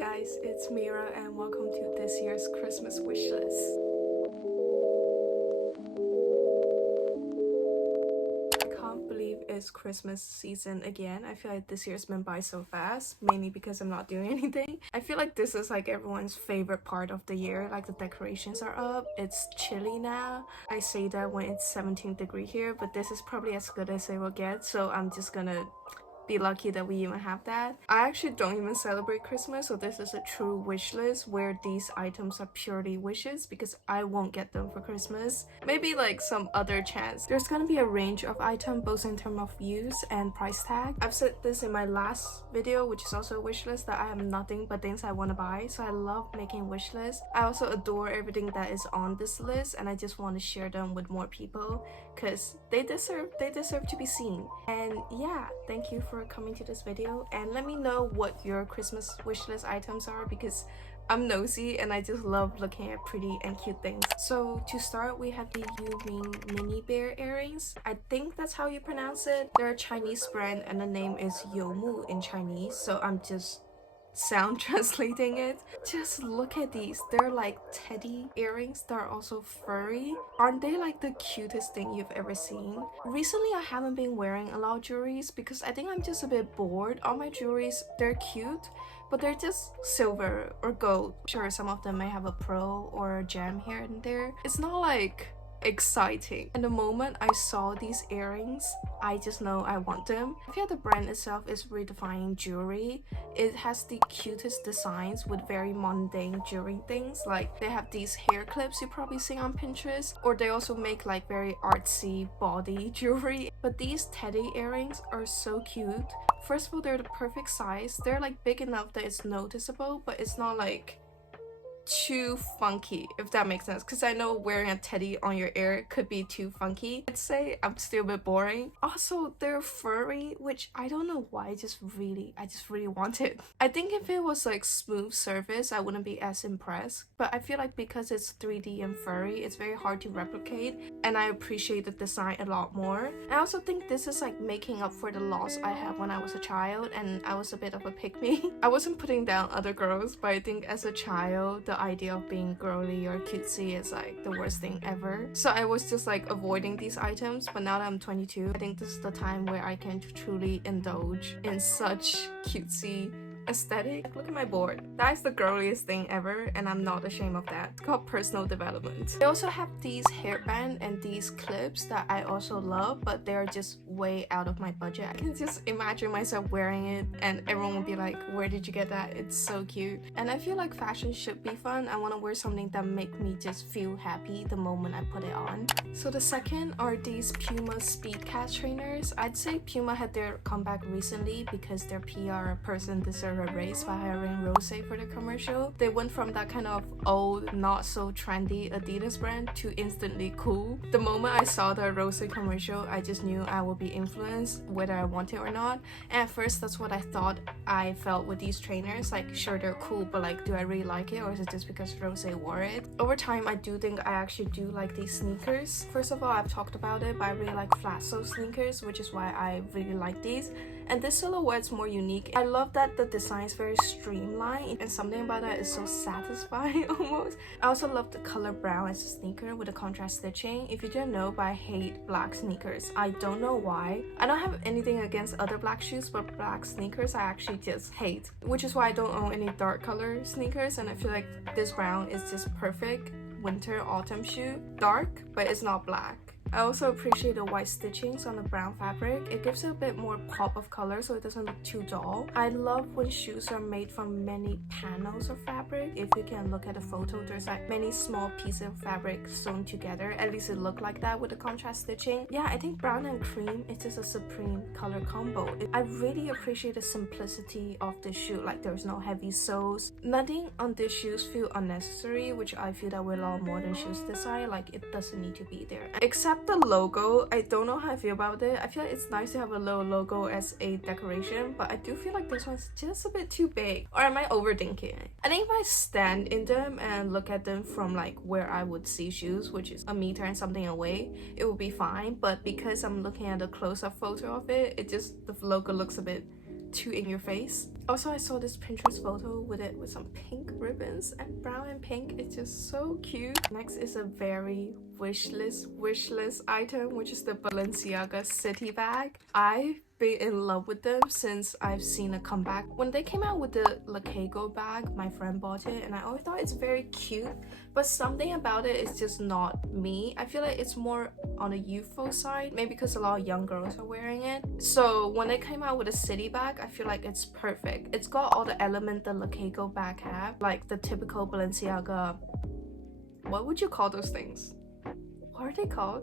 guys, it's Mira and welcome to this year's Christmas wishlist. I can't believe it's Christmas season again. I feel like this year's been by so fast, mainly because I'm not doing anything. I feel like this is like everyone's favorite part of the year, like the decorations are up, it's chilly now. I say that when it's 17 degrees here, but this is probably as good as it will get, so I'm just gonna be lucky that we even have that. I actually don't even celebrate Christmas, so this is a true wish list where these items are purely wishes because I won't get them for Christmas. Maybe like some other chance. There's gonna be a range of items both in terms of use and price tag. I've said this in my last video, which is also a wish list, that I have nothing but things I want to buy, so I love making wish lists. I also adore everything that is on this list and I just want to share them with more people because they deserve to be seen. And yeah, thank you for coming to this video and let me know what your Christmas wishlist items are because I'm nosy and I just love looking at pretty and cute things. So to start, we have the YVMIN mini bear earrings. I think that's how you pronounce it. They're a Chinese brand and the name is Youmu in Chinese, so I'm just sound translating it. Just look at these. They're like teddy earrings that are also furry. Aren't they like the cutest thing you've ever seen? Recently I haven't been wearing a lot of jewelries because I think I'm just a bit bored. All my jewelries, they're cute, but they're just silver or gold. Sure, some of them may have a pearl or a gem here and there. It's not like exciting. And the moment I saw these earrings, I just know I want them. I feel the brand itself is redefining jewelry. It has the cutest designs with very mundane jewelry things, like they have these hair clips you probably see on Pinterest, or they also make like very artsy body jewelry. But these teddy earrings are so cute. First of all, they're the perfect size. They're like big enough that it's noticeable, but it's not like too funky, if that makes sense, because I know wearing a teddy on your ear could be too funky. I'd say I'm still a bit boring. Also, they're furry, which I don't know why, I just really want it. I think if it was like smooth surface, I wouldn't be as impressed, but I feel like because it's 3D and furry, it's very hard to replicate, and I appreciate the design a lot more. I also think this is like making up for the loss I had when I was a child and I was a bit of a pick-me. I wasn't putting down other girls, but I think as a child, the idea of being girly or cutesy is like the worst thing ever. So I was just like avoiding these items, but now that I'm 22, I think this is the time where I can truly indulge in such cutesy aesthetic. Look at my board. That is the girliest thing ever and I'm not ashamed of that. It's called personal development. They also have these hairband and these clips that I also love, but they're just way out of my budget. I can just imagine myself wearing it and everyone will be like, where did you get that? It's so cute. And I feel like fashion should be fun. I want to wear something that make me just feel happy the moment I put it on. So the second are these Puma Speedcat trainers. I'd say Puma had their comeback recently because their PR person deserved a raise by hiring Rose for the commercial. They went from that kind of old, not so trendy Adidas brand to instantly cool. The moment I saw the Rose commercial, I just knew I would be influenced whether I want it or not. And at first that's what I thought I felt with these trainers, like sure they're cool, but like do I really like it or is it just because Rose wore it? Over time I do think I actually do like these sneakers. First of all, I've talked about it, but I really like flat sole sneakers, which is why I really like these. And this silhouette's more unique. I love that the design is very streamlined and something about that is so satisfying almost. I also love the color brown as a sneaker with the contrast stitching. If you didn't know, but I hate black sneakers. I don't know why. I don't have anything against other black shoes, but black sneakers I actually just hate. Which is why I don't own any dark color sneakers, and I feel like this brown is just perfect winter autumn shoe. Dark, but it's not black. I also appreciate the white stitchings on the brown fabric. It gives it a bit more pop of color so it doesn't look too dull. I love when shoes are made from many panels of fabric. If you can look at the photo, there's like many small pieces of fabric sewn together. At least it looked like that with the contrast stitching. Yeah, I think brown and cream is just a supreme color combo. I really appreciate the simplicity of the shoe. Like there's no heavy soles. Nothing on these shoes feel unnecessary, which I feel that with a lot more than shoes design, like it doesn't need to be there. Except the logo, I don't know how I feel about it. I feel like it's nice to have a little logo as a decoration, but I do feel like this one's just a bit too big. Or am I overthinking it? I think if I stand in them and look at them from like where I would see shoes, which is a meter and something away, it would be fine. But because I'm looking at a close-up photo of it, the logo looks a bit too in your face. Also, I saw this Pinterest photo with it with some pink ribbons and brown and pink. It's just so cute. Next is a very wishlist item, which is the Balenciaga City bag. I've been in love with them since I've seen a comeback. When they came out with the Le City bag, my friend bought it and I always thought it's very cute, but something about it is just not me. I feel like it's more on a youthful side, maybe because a lot of young girls are wearing it. So when they came out with a city bag, I feel like it's perfect. It's got all the elements the Le City bag have, like the typical Balenciaga, what would you call those things? What are they called?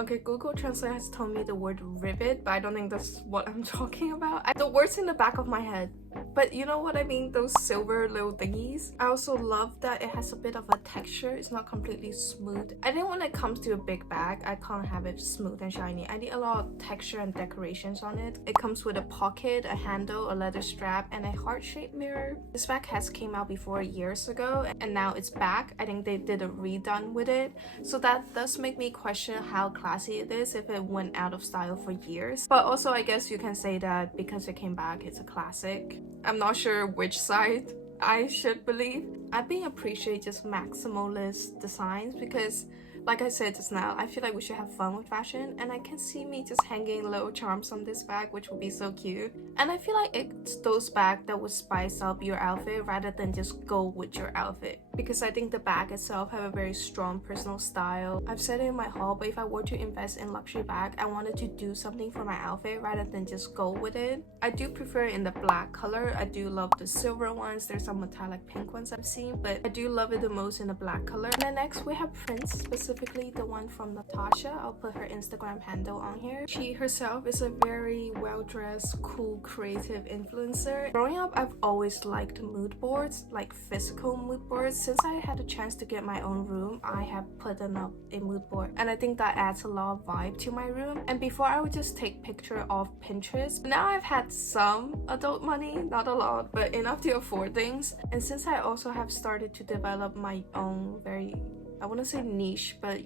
Okay, Google Translate has told me the word rivet, but I don't think that's what I'm talking about. The word's in the back of my head, but you know what I mean, those silver little thingies. I also love that it has a bit of a texture. It's not completely smooth. I think when it comes to a big bag, I can't have it smooth and shiny. I need a lot of texture and decorations on it. It comes with a pocket, a handle, a leather strap, and a heart-shaped mirror. This bag has came out before years ago, and now it's back. I think they did a redone with it, so that does make me question how classy it is if it went out of style for years. But also, I guess you can say that because it came back, it's a classic. I'm not sure which side I should believe. I've been appreciate just maximalist designs because, like I said just now, I feel like we should have fun with fashion, and I can see me just hanging little charms on this bag, which would be so cute. And I feel like it's those bags that would spice up your outfit rather than just go with your outfit, because I think the bag itself have a very strong personal style. I've said it in my haul, but if I were to invest in luxury bag, I wanted to do something for my outfit rather than just go with it. I do prefer in the black color. I do love the silver ones. There's some metallic pink ones I've seen, but I do love it the most in the black color. And then next we have prints, specifically the one from Natasha. I'll put her Instagram handle on here. She herself is a very well-dressed, cool, creative influencer. Growing up, I've always liked mood boards, like physical mood boards. Since I had a chance to get my own room, I have put up a mood board, and I think that adds a lot of vibe to my room. And before, I would just take picture off Pinterest. Now I've had some adult money, not a lot, but enough to afford things. And since I also have started to develop my own very, I want to say niche, but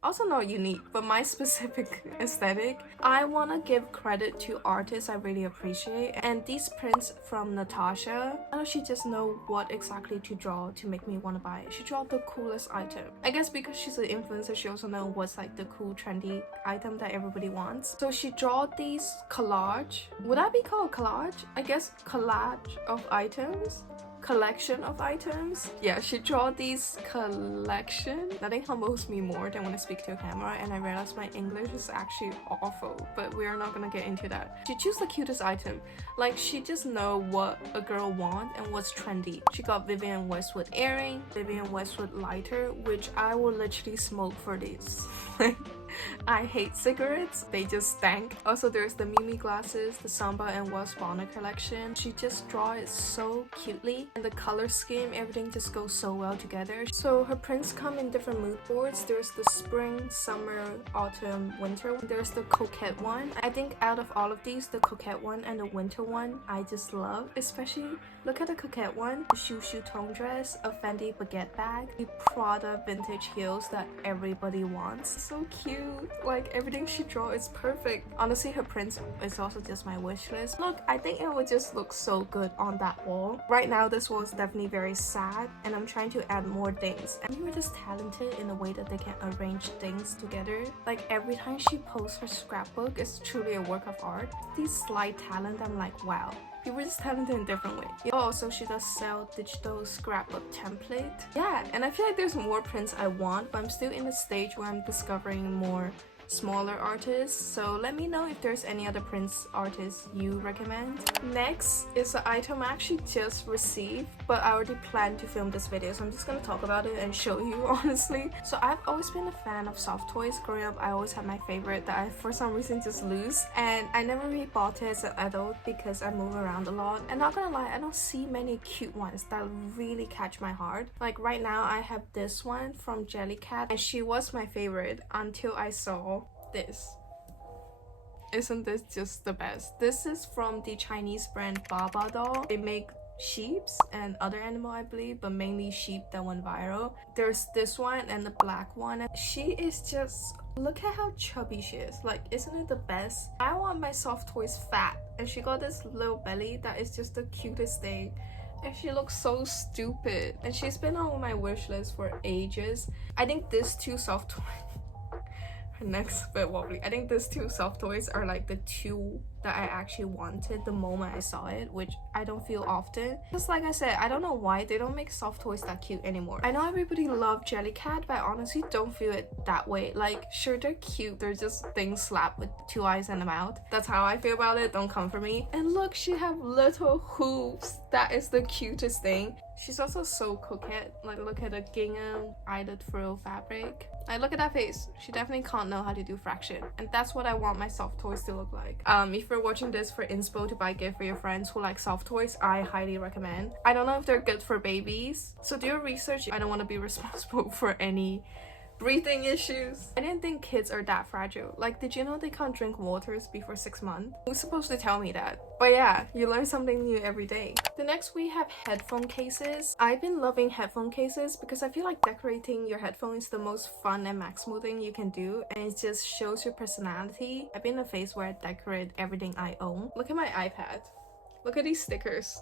also not unique, but my specific aesthetic, I want to give credit to artists I really appreciate. And these prints from Natasha, I know she just know what exactly to draw to make me want to buy it. She draw the coolest item. I guess because she's an influencer, she also know what's like the cool trendy item that everybody wants. So she draw these collage. Would that be called collage? I guess collage of items. Collection of items. Yeah, she draw these collection. Nothing humbles me more than when I speak to a camera and I realize my English is actually awful, but we are not gonna get into that. She choose the cutest item. Like, she just know what a girl want and what's trendy. She got Vivienne Westwood earring, Vivienne Westwood lighter, which I will literally smoke for these. I hate cigarettes, they just stank. Also, there's the Mimi glasses, the Samba and Was Bonner collection. She just draw it so cutely, and the color scheme, everything just goes so well together. So her prints come in different mood boards. There's the spring, summer, autumn, winter. There's the coquette one. I think out of all of these, the coquette one and the winter one I just love. Especially, look at the coquette one, the Shu tone dress, a Fendi baguette bag, the Prada vintage heels that everybody wants. So cute. Like, everything she draw is perfect. Honestly, her prints is also just my wish list. Look, I think it would just look so good on that wall. Right now, this wall is definitely very sad, and I'm trying to add more things. And people are just talented in the way that they can arrange things together. Like, every time she posts her scrapbook, it's truly a work of art. These slight talent, I'm like, wow. People are just talented in different ways. Oh, so she does sell digital scrapbook template. Yeah, and I feel like there's more prints I want, but I'm still in the stage where I'm discovering more smaller artists. So let me know if there's any other prints artists you recommend. Next is an item I actually just received, but I already planned to film this video, so I'm just gonna talk about it and show you honestly. So I've always been a fan of soft toys. Growing up, I always had my favorite that I for some reason just lose, and I never really bought it as an adult because I move around a lot. And not gonna lie, I don't see many cute ones that really catch my heart. Like right now, I have this one from Jellycat, and she was my favorite until I saw this. Isn't this just the best? This is from the Chinese brand Baba Doll. They make sheeps and other animal, I believe, but mainly sheep that went viral. There's this one and the black one. She is just, look at how chubby she is. Like, isn't it the best? I want my soft toys fat. and she got this little belly that is just the cutest thing. And she looks so stupid. And she's been on my wish list for ages. I think these two soft toys her neck's a bit wobbly. I think these two soft toys are like the two that I actually wanted the moment I saw it, which I don't feel often. Just like I said, I don't know why they don't make soft toys that cute anymore. I know everybody loves Jellycat, but I honestly don't feel it that way. Like, sure, they're cute, they're just things slapped with two eyes and a mouth. That's how I feel about it, don't come for me. And look, she have little hoops. That is the cutest thing. She's also so coquette. Like, look at the gingham eyelid frill fabric. Like, look at that face. She definitely can't know how to do fraction, and that's what I want my soft toys to look like. If you're watching this for inspo to buy a gift for your friends who like soft toys, I highly recommend. I don't know if they're good for babies, so do your research. I don't want to be responsible for any breathing issues. I didn't think kids are that fragile. Like, did you know they can't drink waters before 6 months? Who's supposed to tell me that? But yeah, you learn something new every day. The next we have headphone cases. I've been loving headphone cases because I feel like decorating your headphone is the most fun and maximal thing you can do, and it just shows your personality. I've been in a phase where I decorate everything I own. Look at my iPad. Look at these stickers.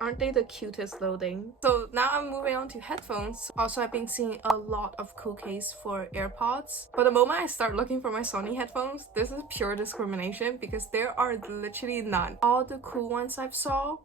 Aren't they the cutest little thing? So now I'm moving on to headphones. Also, I've been seeing a lot of cool case for AirPods. But the moment I start looking for my Sony headphones, this is pure discrimination because there are literally none. All the cool ones I've saw,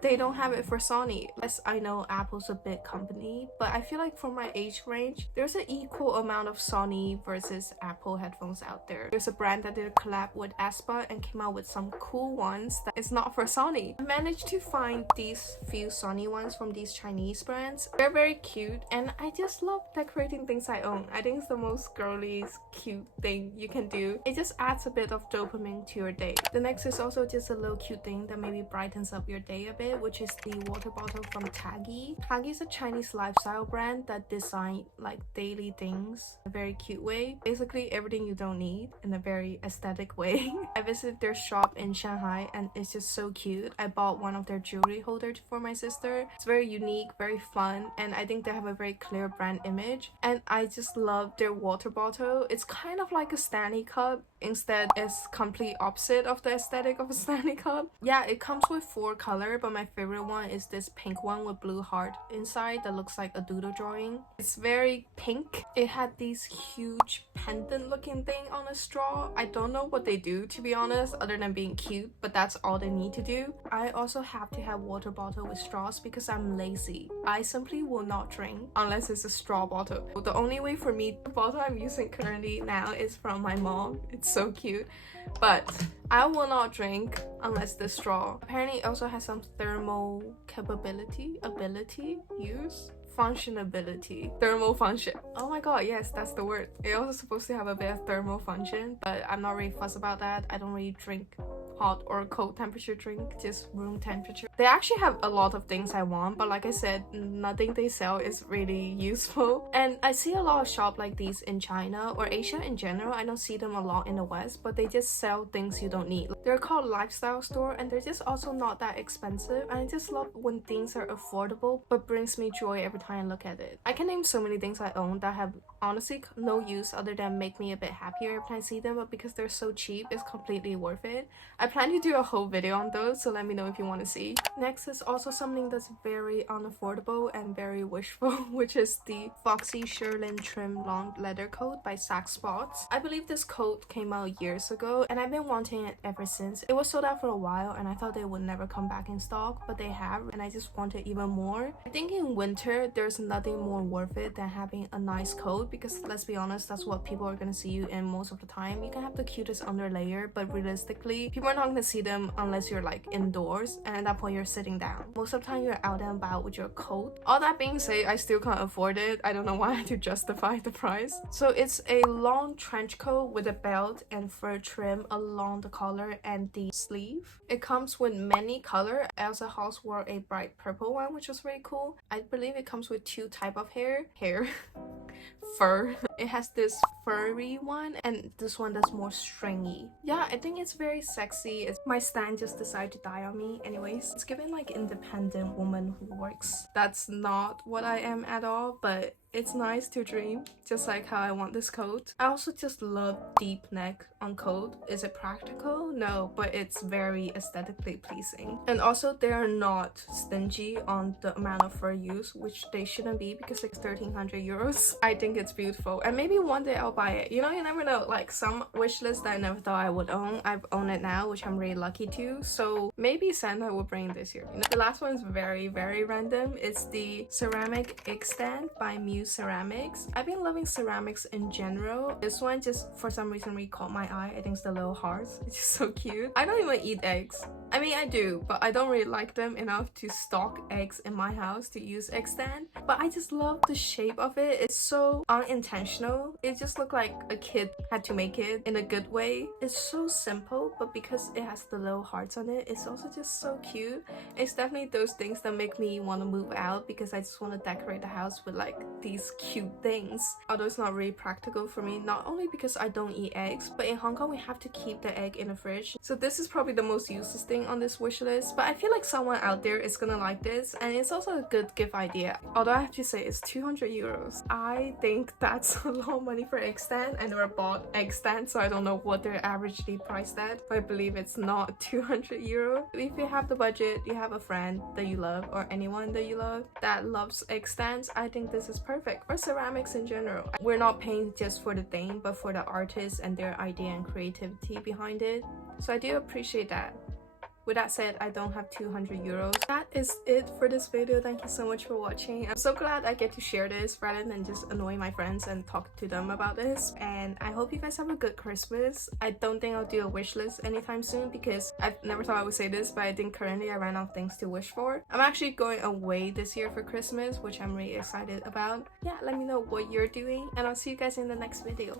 they don't have it for Sony. Yes, I know Apple's a big company, but I feel like for my age range, there's an equal amount of Sony versus Apple headphones out there. There's a brand that did a collab with Aspa and came out with some cool ones that is not for Sony. I managed to find these few Sony ones from these Chinese brands. They're very cute, and I just love decorating things I own. I think it's the most girly, cute thing you can do. It just adds a bit of dopamine to your day. The next is also just a little cute thing that maybe brightens up your day a bit, which is the water bottle from Tagi. Tagi is a Chinese lifestyle brand that design like daily things in a very cute way. Basically everything you don't need in a very aesthetic way. I visited their shop in Shanghai and it's just so cute. I bought one of their jewelry holders for my sister. It's very unique, very fun, and I think they have a very clear brand image. And I just love their water bottle. It's kind of like a Stanley cup. Instead, it's complete opposite of the aesthetic of a Stanley cup. Yeah, it comes with 4 colors, but my favorite one is this pink one with blue heart inside that looks like a doodle drawing. It's very pink. It had these huge pendant looking thing on a straw. I don't know what they do, to be honest, other than being cute, but that's all they need to do. I also have to have water bottle with straws because I'm lazy. I simply will not drink unless it's a straw bottle. The only way for me, the bottle I'm using currently now is from my mom. It's so cute, but I will not drink unless the straw. Apparently it also has some thermal capability, functionability, thermal function. Oh my god, yes, that's the word. It's also supposed to have a bit of thermal function, but I'm not really fussed about that. I don't really drink hot or cold temperature drink, just room temperature. They actually have a lot of things I want, but like I said, nothing they sell is really useful. And I see a lot of shops like these in China or Asia in general. I don't see them a lot in the West, but they just sell things you don't need. They're called lifestyle store, and they're just also not that expensive, and I just love when things are affordable but brings me joy every time I look at it. I can name so many things I own that have honestly no use other than make me a bit happier every time I see them, but because they're so cheap, it's completely worth it. I plan to do a whole video on those, so let me know if you want to see. Next is also something that's very unaffordable and very wishful, which is the Foxy Shearling Trim Long Leather Coat by Sack Spots. I believe this coat came out years ago, and I've been wanting it ever since. It was sold out for a while, and I thought they would never come back in stock, but they have, and I just want it even more. I think in winter, there's nothing more worth it than having a nice coat, because let's be honest, that's what people are gonna see you in most of the time. You can have the cutest underlayer, but realistically, people are not gonna see them unless you're like indoors, and at that point you're sitting down. Most of the time you're out and about with your coat. All that being said, I still can't afford it. I don't know why I had to justify the price. So it's a long trench coat with a belt and fur trim along the collar and the sleeve. It comes with many colors. Elsa House wore a bright purple one, which was very cool. I believe it comes with 2 type of hair fur. It has this furry one and this one that's more stringy. Yeah, I think it's very sexy. My stand just decided to die on me. Anyways, it's giving like independent woman who works. That's not what I am at all, but It's nice to dream, just like how I want this coat. I also just love deep neck on coat. Is it practical? No, but it's very aesthetically pleasing. And also they are not stingy on the amount of fur used, which they shouldn't be because it's 1300 euros. I think it's beautiful and maybe one day I'll buy it. You know, you never know. Like some wish list that I never thought I would own, I've owned it now, which I'm really lucky to. So maybe Santa will bring this year. You know? The last one is very random. It's the ceramic egg stand by Muse Ceramics. I've been loving ceramics in general. This one just for some reason really caught my eye. I think it's the little hearts. It's just so cute. I don't even eat eggs. I mean, I do, but I don't really like them enough to stock eggs in my house to use egg stand. But I just love the shape of it. It's so unintentional. It just looked like a kid had to make it in a good way. It's so simple, but because it has the little hearts on it, it's also just so cute. It's definitely those things that make me want to move out because I just want to decorate the house with like these cute things. Although it's not really practical for me, not only because I don't eat eggs, but in Hong Kong we have to keep the egg in the fridge. So this is probably the most useless thing on this wish list, but I feel like someone out there is gonna like this, and it's also a good gift idea. Although I have to say it's 200 euros. I think that's a lot of money for egg stand. I never bought egg stand, so I don't know what they're averagely priced at, but I believe it's not 200 euro. If you have the budget, you have a friend that you love or anyone that you love that loves egg stands, I think this is perfect. Or ceramics in general. We're not paying just for the thing, but for the artists and their idea and creativity behind it. So I do appreciate that. With that said, I don't have 200 euros. That is it for this video. Thank you so much for watching. I'm so glad I get to share this rather than just annoy my friends and talk to them about this. And I hope you guys have a good Christmas. I don't think I'll do a wish list anytime soon because I've never thought I would say this, but I think currently I ran out of things to wish for. I'm actually going away this year for Christmas, which I'm really excited about. Yeah, let me know what you're doing and I'll see you guys in the next video.